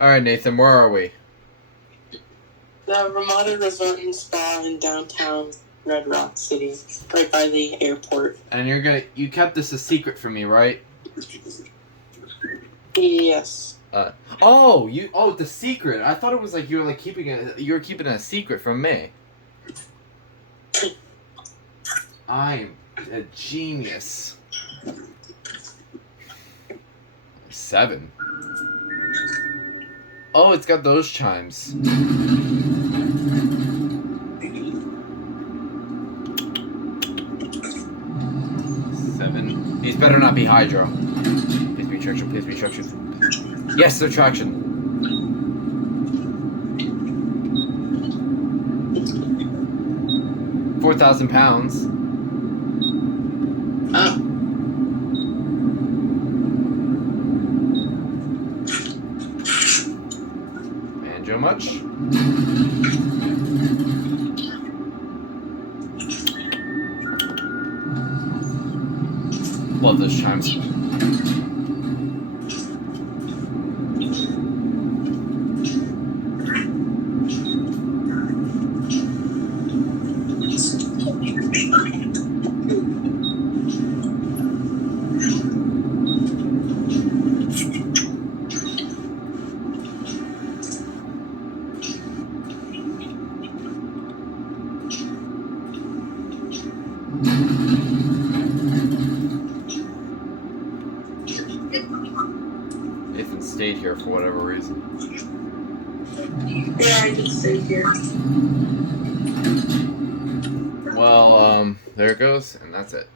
Alright, Nathan, where are we? The Ramada Resort and Spa in downtown Red Rock City, right by the airport. And you kept this a secret from me, right? Yes. The secret. I thought it was like you were keeping it a secret from me. I'm a genius. 7. Oh, it's got those chimes. 7. These better not be Hydro. Please be traction. Please be traction. Yes, they're traction. 4,000 pounds. Oh. Banjo much? Love those chimes. Nathan stayed here for whatever reason. Yeah, I just stayed here. Well, there it goes, and that's it.